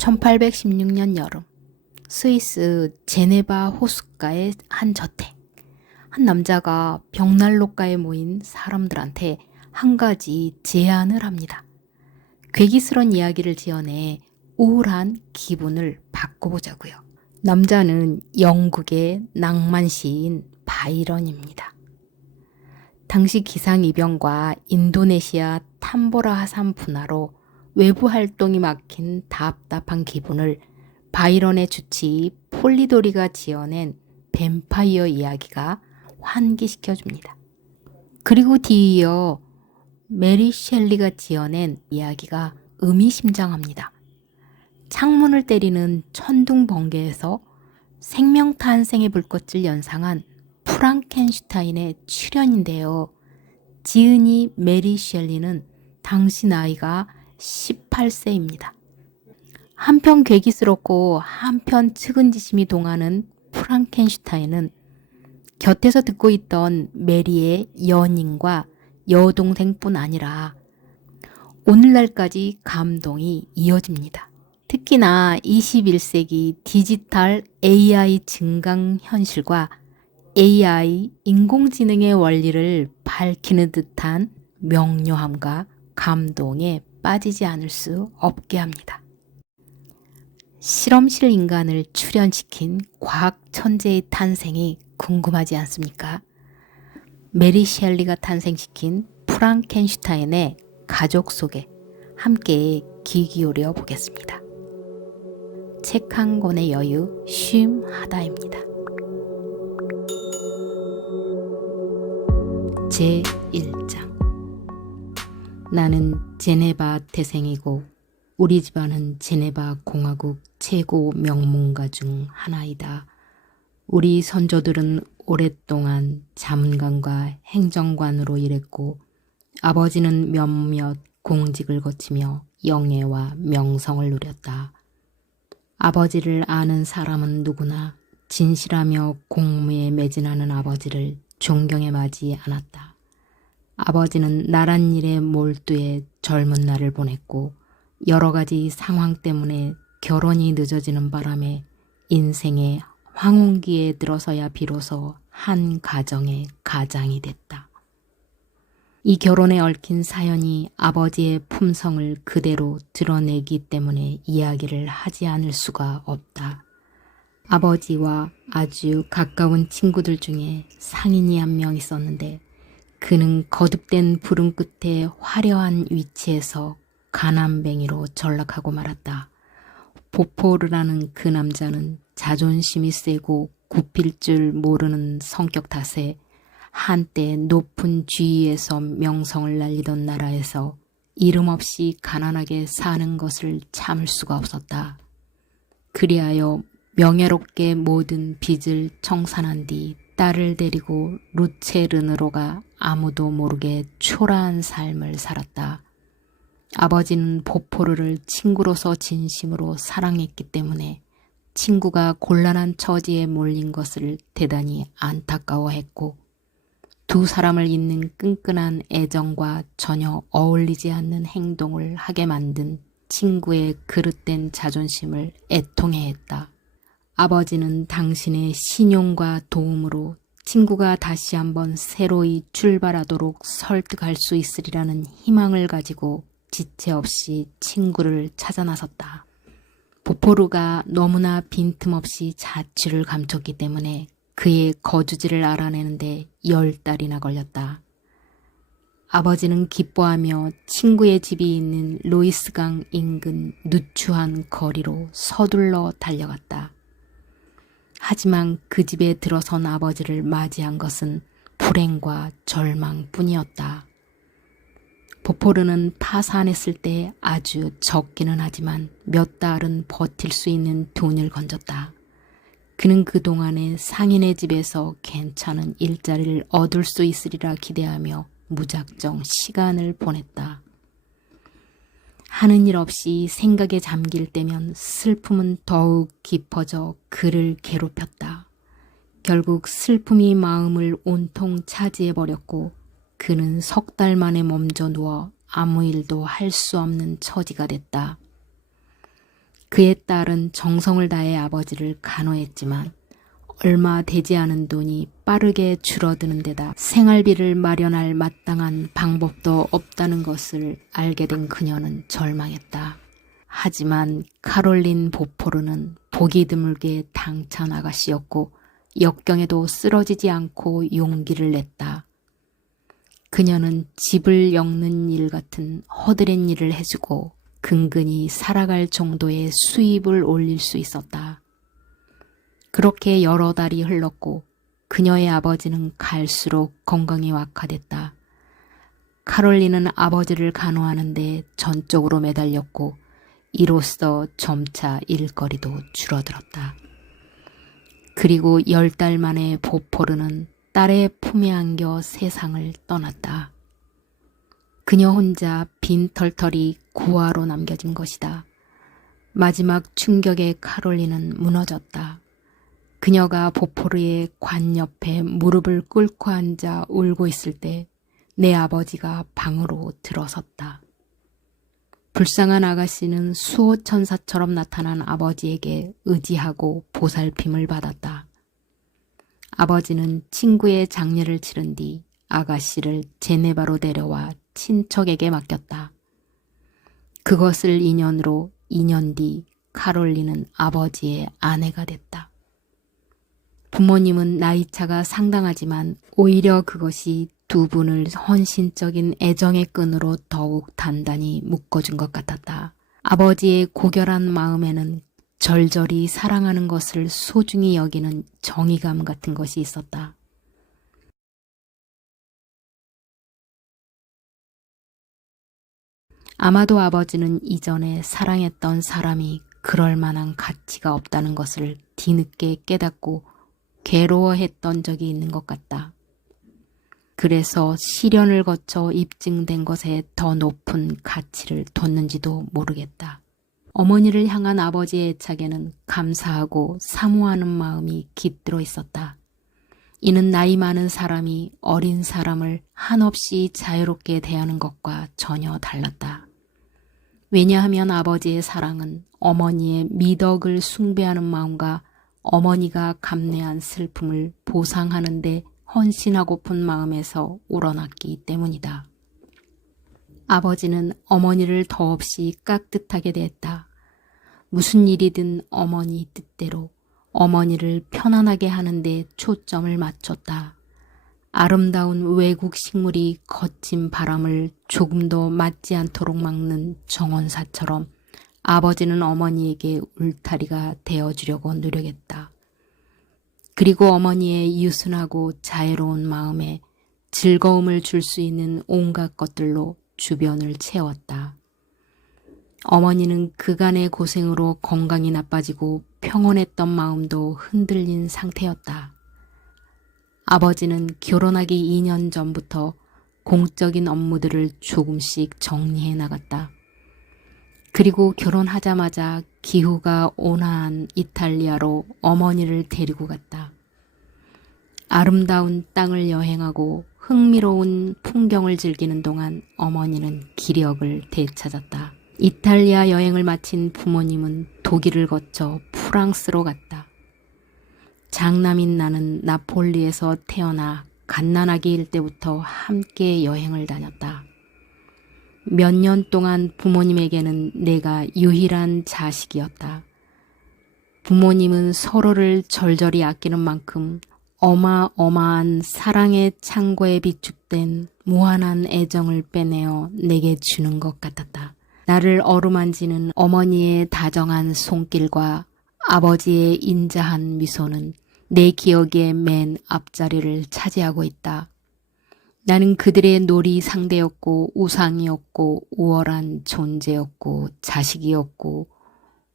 1816년 여름, 스위스 제네바 호숫가의 한 저택. 한 남자가 벽난로가에 모인 사람들한테 한 가지 제안을 합니다. 괴기스런 이야기를 지어내 우울한 기분을 바꿔보자고요. 남자는 영국의 낭만 시인 바이런입니다. 당시 기상이변과 인도네시아 탐보라 하산 분화로 외부 활동이 막힌 답답한 기분을 바이런의 주치 폴리도리가 지어낸 뱀파이어 이야기가 환기시켜줍니다. 그리고 뒤이어 메리 셸리가 지어낸 이야기가 의미심장합니다. 창문을 때리는 천둥 번개에서 생명 탄생의 불꽃을 연상한 프랑켄슈타인의 출현인데요. 지은이 메리 셸리는 당시 나이가 18세입니다. 한편 괴기스럽고 한편 측은지심이 동하는 프랑켄슈타인은 곁에서 듣고 있던 메리의 연인과 여동생뿐 아니라 오늘날까지 감동이 이어집니다. 특히나 21세기 디지털 AI 증강현실과 AI 인공지능의 원리를 밝히는 듯한 명료함과 감동에 빠지지 않을 수 없게 합니다. 실험실 인간을 출현시킨 과학 천재의 탄생이 궁금하지 않습니까? 메리 셸리가 탄생시킨 프랑켄슈타인의 가족 속에 함께 귀 기울여 보겠습니다. 책 한 권의 여유 쉼하다입니다. 제1장. 나는 제네바 태생이고 우리 집안은 제네바 공화국 최고 명문가 중 하나이다. 우리 선조들은 오랫동안 자문관과 행정관으로 일했고 아버지는 몇몇 공직을 거치며 영예와 명성을 누렸다. 아버지를 아는 사람은 누구나 진실하며 공무에 매진하는 아버지를 존경해 마지 않았다. 아버지는 나란 일에 몰두해 젊은 날을 보냈고 여러 가지 상황 때문에 결혼이 늦어지는 바람에 인생의 황혼기에 들어서야 비로소 한 가정의 가장이 됐다. 이 결혼에 얽힌 사연이 아버지의 품성을 그대로 드러내기 때문에 이야기를 하지 않을 수가 없다. 아버지와 아주 가까운 친구들 중에 상인이 한 명 있었는데 그는 거듭된 부름 끝에 화려한 위치에서 가난뱅이로 전락하고 말았다. 보포르라는 그 남자는 자존심이 세고 굽힐 줄 모르는 성격 탓에 한때 높은 지위에서 명성을 날리던 나라에서 이름 없이 가난하게 사는 것을 참을 수가 없었다. 그리하여 명예롭게 모든 빚을 청산한 뒤 딸을 데리고 루체른으로가 아무도 모르게 초라한 삶을 살았다. 아버지는 보포르를 친구로서 진심으로 사랑했기 때문에 친구가 곤란한 처지에 몰린 것을 대단히 안타까워했고 두 사람을 잇는 끈끈한 애정과 전혀 어울리지 않는 행동을 하게 만든 친구의 그릇된 자존심을 애통해했다. 아버지는 당신의 신용과 도움으로 친구가 다시 한번 새로이 출발하도록 설득할 수 있으리라는 희망을 가지고 지체 없이 친구를 찾아 나섰다. 보포르가 너무나 빈틈없이 자취를 감췄기 때문에 그의 거주지를 알아내는데 10달이나 걸렸다. 아버지는 기뻐하며 친구의 집이 있는 로이스강 인근 누추한 거리로 서둘러 달려갔다. 하지만 그 집에 들어선 아버지를 맞이한 것은 불행과 절망뿐이었다. 보포르는 파산했을 때 아주 적기는 하지만 몇 달은 버틸 수 있는 돈을 건졌다. 그는 그동안에 상인의 집에서 괜찮은 일자리를 얻을 수 있으리라 기대하며 무작정 시간을 보냈다. 하는 일 없이 생각에 잠길 때면 슬픔은 더욱 깊어져 그를 괴롭혔다. 결국 슬픔이 마음을 온통 차지해버렸고 그는 석 달 만에 몸져 누워 아무 일도 할 수 없는 처지가 됐다. 그의 딸은 정성을 다해 아버지를 간호했지만 얼마 되지 않은 돈이 빠르게 줄어드는 데다 생활비를 마련할 마땅한 방법도 없다는 것을 알게 된 그녀는 절망했다. 하지만 카롤린 보포르는 보기 드물게 당찬 아가씨였고 역경에도 쓰러지지 않고 용기를 냈다. 그녀는 집을 엮는 일 같은 허드렛 일을 해주고 근근히 살아갈 정도의 수입을 올릴 수 있었다. 그렇게 여러 달이 흘렀고 그녀의 아버지는 갈수록 건강이 악화됐다. 카롤린은 아버지를 간호하는데 전적으로 매달렸고 이로써 점차 일거리도 줄어들었다. 그리고 10달 만에 보포르는 딸의 품에 안겨 세상을 떠났다. 그녀 혼자 빈털털이 고아로 남겨진 것이다. 마지막 충격에 카롤린은 무너졌다. 그녀가 보포르의 관 옆에 무릎을 꿇고 앉아 울고 있을 때 내 아버지가 방으로 들어섰다. 불쌍한 아가씨는 수호천사처럼 나타난 아버지에게 의지하고 보살핌을 받았다. 아버지는 친구의 장례를 치른 뒤 아가씨를 제네바로 데려와 친척에게 맡겼다. 그것을 인연으로 2년 뒤 카롤린은 아버지의 아내가 됐다. 부모님은 나이차가 상당하지만 오히려 그것이 두 분을 헌신적인 애정의 끈으로 더욱 단단히 묶어준 것 같았다. 아버지의 고결한 마음에는 절절히 사랑하는 것을 소중히 여기는 정의감 같은 것이 있었다. 아마도 아버지는 이전에 사랑했던 사람이 그럴 만한 가치가 없다는 것을 뒤늦게 깨닫고 괴로워했던 적이 있는 것 같다. 그래서 시련을 거쳐 입증된 것에 더 높은 가치를 뒀는지도 모르겠다. 어머니를 향한 아버지의 애착에는 감사하고 사모하는 마음이 깃들어 있었다. 이는 나이 많은 사람이 어린 사람을 한없이 자유롭게 대하는 것과 전혀 달랐다. 왜냐하면 아버지의 사랑은 어머니의 미덕을 숭배하는 마음과 어머니가 감내한 슬픔을 보상하는 데 헌신하고픈 마음에서 우러났기 때문이다. 아버지는 어머니를 더없이 깍듯하게 대했다. 무슨 일이든 어머니 뜻대로 어머니를 편안하게 하는 데 초점을 맞췄다. 아름다운 외국 식물이 거친 바람을 조금도 맞지 않도록 막는 정원사처럼 아버지는 어머니에게 울타리가 되어주려고 노력했다. 그리고 어머니의 유순하고 자애로운 마음에 즐거움을 줄 수 있는 온갖 것들로 주변을 채웠다. 어머니는 그간의 고생으로 건강이 나빠지고 평온했던 마음도 흔들린 상태였다. 아버지는 결혼하기 2년 전부터 공적인 업무들을 조금씩 정리해 나갔다. 그리고 결혼하자마자 기후가 온화한 이탈리아로 어머니를 데리고 갔다. 아름다운 땅을 여행하고 흥미로운 풍경을 즐기는 동안 어머니는 기력을 되찾았다. 이탈리아 여행을 마친 부모님은 독일을 거쳐 프랑스로 갔다. 장남인 나는 나폴리에서 태어나 갓난아기일 때부터 함께 여행을 다녔다. 몇 년 동안 부모님에게는 내가 유일한 자식이었다. 부모님은 서로를 절절히 아끼는 만큼 어마어마한 사랑의 창고에 비축된 무한한 애정을 빼내어 내게 주는 것 같았다. 나를 어루만지는 어머니의 다정한 손길과 아버지의 인자한 미소는 내 기억의 맨 앞자리를 차지하고 있다. 나는 그들의 놀이 상대였고 우상이었고 우월한 존재였고 자식이었고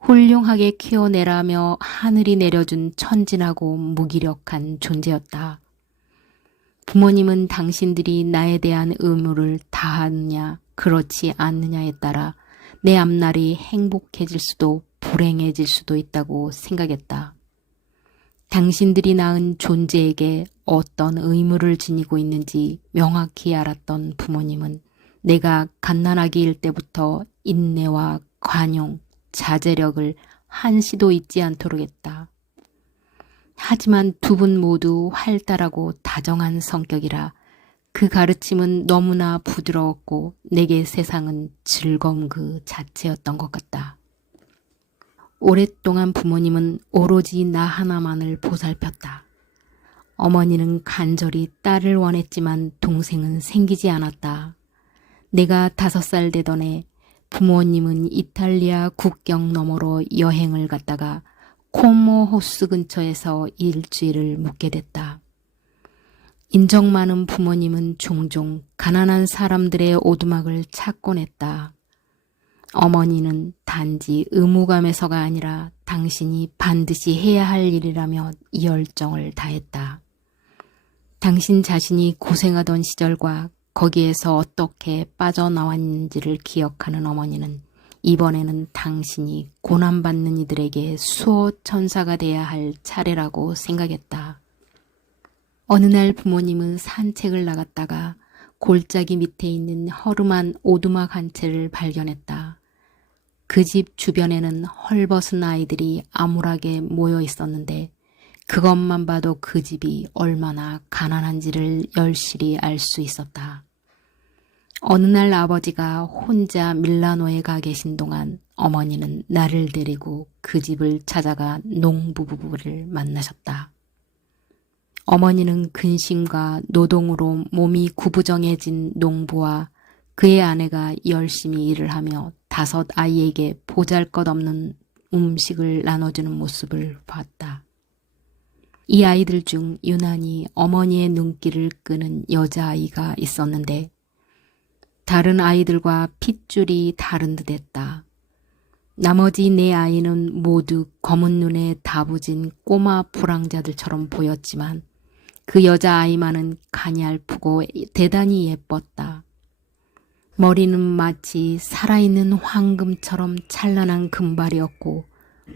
훌륭하게 키워내라며 하늘이 내려준 천진하고 무기력한 존재였다. 부모님은 당신들이 나에 대한 의무를 다하느냐 그렇지 않느냐에 따라 내 앞날이 행복해질 수도 불행해질 수도 있다고 생각했다. 당신들이 낳은 존재에게 어떤 의무를 지니고 있는지 명확히 알았던 부모님은 내가 갓난아기일 때부터 인내와 관용, 자제력을 한시도 잊지 않도록 했다. 하지만 두 분 모두 활달하고 다정한 성격이라 그 가르침은 너무나 부드러웠고 내게 세상은 즐거움 그 자체였던 것 같다. 오랫동안 부모님은 오로지 나 하나만을 보살폈다. 어머니는 간절히 딸을 원했지만 동생은 생기지 않았다. 내가 5살 되던 해 부모님은 이탈리아 국경 너머로 여행을 갔다가 코모 호수 근처에서 일주일을 묵게 됐다. 인정 많은 부모님은 종종 가난한 사람들의 오두막을 찾곤 했다. 어머니는 단지 의무감에서가 아니라 당신이 반드시 해야 할 일이라며 열정을 다했다. 당신 자신이 고생하던 시절과 거기에서 어떻게 빠져나왔는지를 기억하는 어머니는 이번에는 당신이 고난받는 이들에게 수호 천사가 돼야 할 차례라고 생각했다. 어느 날 부모님은 산책을 나갔다가 골짜기 밑에 있는 허름한 오두막 한 채를 발견했다. 그 집 주변에는 헐벗은 아이들이 암울하게 모여 있었는데 그것만 봐도 그 집이 얼마나 가난한지를 열실히 알 수 있었다. 어느 날 아버지가 혼자 밀라노에 가 계신 동안 어머니는 나를 데리고 그 집을 찾아가 농부부를 만나셨다. 어머니는 근심과 노동으로 몸이 구부정해진 농부와 그의 아내가 열심히 일을 하며 5 아이에게 보잘것없는 음식을 나눠주는 모습을 봤다. 이 아이들 중 유난히 어머니의 눈길을 끄는 여자아이가 있었는데 다른 아이들과 핏줄이 다른 듯했다. 나머지 4 아이는 모두 검은 눈에 다부진 꼬마 불황자들처럼 보였지만 그 여자아이만은 가냘프고 대단히 예뻤다. 머리는 마치 살아있는 황금처럼 찬란한 금발이었고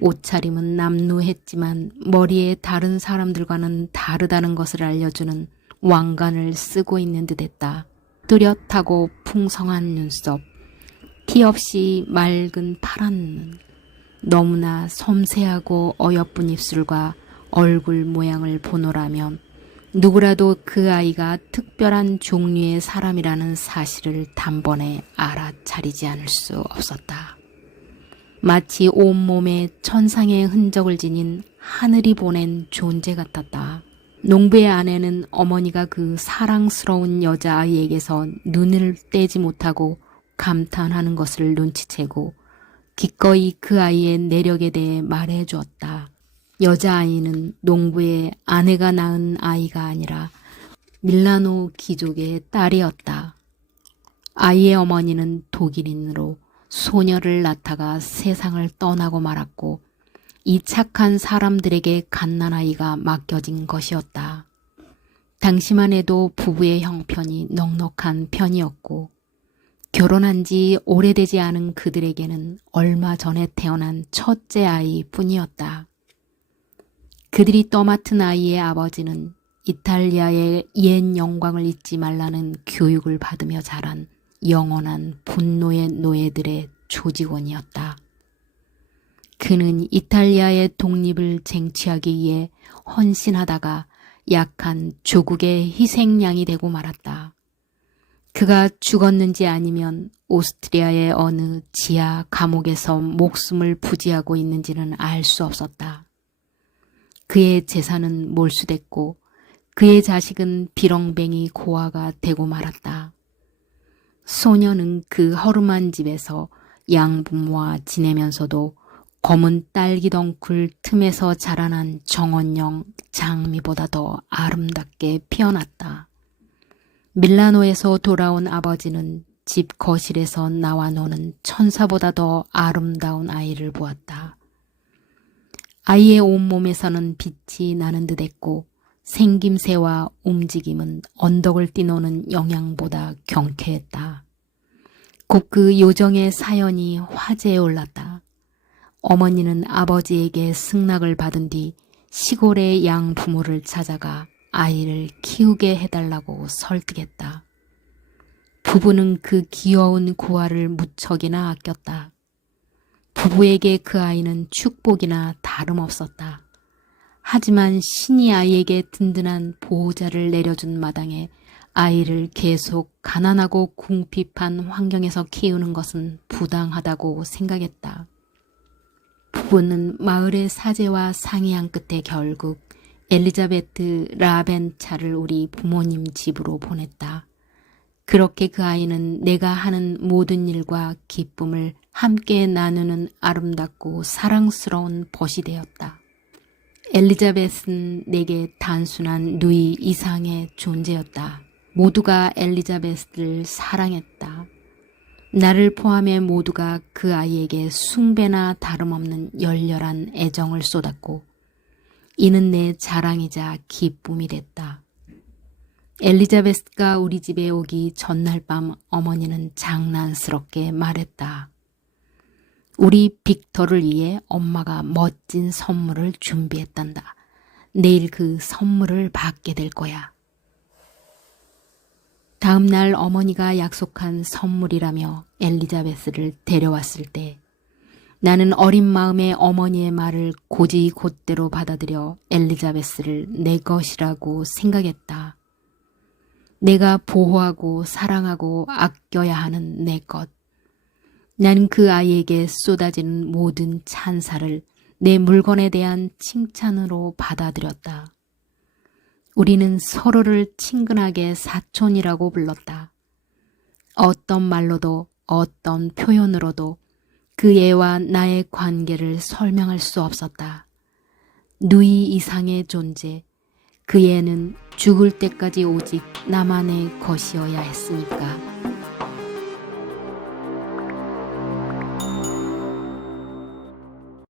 옷차림은 남루했지만 머리에 다른 사람들과는 다르다는 것을 알려주는 왕관을 쓰고 있는 듯했다. 뚜렷하고 풍성한 눈썹, 티 없이 맑은 파란 눈, 너무나 섬세하고 어여쁜 입술과 얼굴 모양을 보노라면 누구라도 그 아이가 특별한 종류의 사람이라는 사실을 단번에 알아차리지 않을 수 없었다. 마치 온몸에 천상의 흔적을 지닌 하늘이 보낸 존재 같았다. 농부의 아내는 어머니가 그 사랑스러운 여자아이에게서 눈을 떼지 못하고 감탄하는 것을 눈치채고 기꺼이 그 아이의 내력에 대해 말해 주었다. 여자아이는 농부의 아내가 낳은 아이가 아니라 밀라노 귀족의 딸이었다. 아이의 어머니는 독일인으로 소녀를 낳다가 세상을 떠나고 말았고 이 착한 사람들에게 갓난아이가 맡겨진 것이었다. 당시만 해도 부부의 형편이 넉넉한 편이었고 결혼한 지 오래되지 않은 그들에게는 얼마 전에 태어난 첫째 아이뿐이었다. 그들이 떠맡은 아이의 아버지는 이탈리아의 옛 영광을 잊지 말라는 교육을 받으며 자란 영원한 분노의 노예들의 조직원이었다. 그는 이탈리아의 독립을 쟁취하기 위해 헌신하다가 약한 조국의 희생양이 되고 말았다. 그가 죽었는지 아니면 오스트리아의 어느 지하 감옥에서 목숨을 부지하고 있는지는 알 수 없었다. 그의 재산은 몰수됐고 그의 자식은 비렁뱅이 고아가 되고 말았다. 소녀는 그 허름한 집에서 양부모와 지내면서도 검은 딸기 덩굴 틈에서 자라난 정원형 장미보다 더 아름답게 피어났다. 밀라노에서 돌아온 아버지는 집 거실에서 나와 노는 천사보다 더 아름다운 아이를 보았다. 아이의 온몸에서는 빛이 나는 듯했고 생김새와 움직임은 언덕을 뛰노는 영양보다 경쾌했다. 곧 그 요정의 사연이 화제에 올랐다. 어머니는 아버지에게 승낙을 받은 뒤 시골의 양부모를 찾아가 아이를 키우게 해달라고 설득했다. 부부는 그 귀여운 고아를 무척이나 아꼈다. 부부에게 그 아이는 축복이나 다름없었다. 하지만 신이 아이에게 든든한 보호자를 내려준 마당에 아이를 계속 가난하고 궁핍한 환경에서 키우는 것은 부당하다고 생각했다. 부부는 마을의 사제와 상의한 끝에 결국 엘리자베트 라벤차를 우리 부모님 집으로 보냈다. 그렇게 그 아이는 내가 하는 모든 일과 기쁨을 함께 나누는 아름답고 사랑스러운 벗이 되었다. 엘리자벳은 내게 단순한 누이 이상의 존재였다. 모두가 엘리자벳을 사랑했다. 나를 포함해 모두가 그 아이에게 숭배나 다름없는 열렬한 애정을 쏟았고 이는 내 자랑이자 기쁨이 됐다. 엘리자베스가 우리 집에 오기 전날 밤 어머니는 장난스럽게 말했다. 우리 빅터를 위해 엄마가 멋진 선물을 준비했단다. 내일 그 선물을 받게 될 거야. 다음 날 어머니가 약속한 선물이라며 엘리자베스를 데려왔을 때 나는 어린 마음에 어머니의 말을 곧이곧대로 받아들여 엘리자베스를 내 것이라고 생각했다. 내가 보호하고 사랑하고 아껴야 하는 내 것. 나는 그 아이에게 쏟아지는 모든 찬사를 내 물건에 대한 칭찬으로 받아들였다. 우리는 서로를 친근하게 사촌이라고 불렀다. 어떤 말로도 어떤 표현으로도 그 애와 나의 관계를 설명할 수 없었다. 누이 이상의 존재, 그 애는 죽을 때까지 오직 나만의 것이어야 했으니까.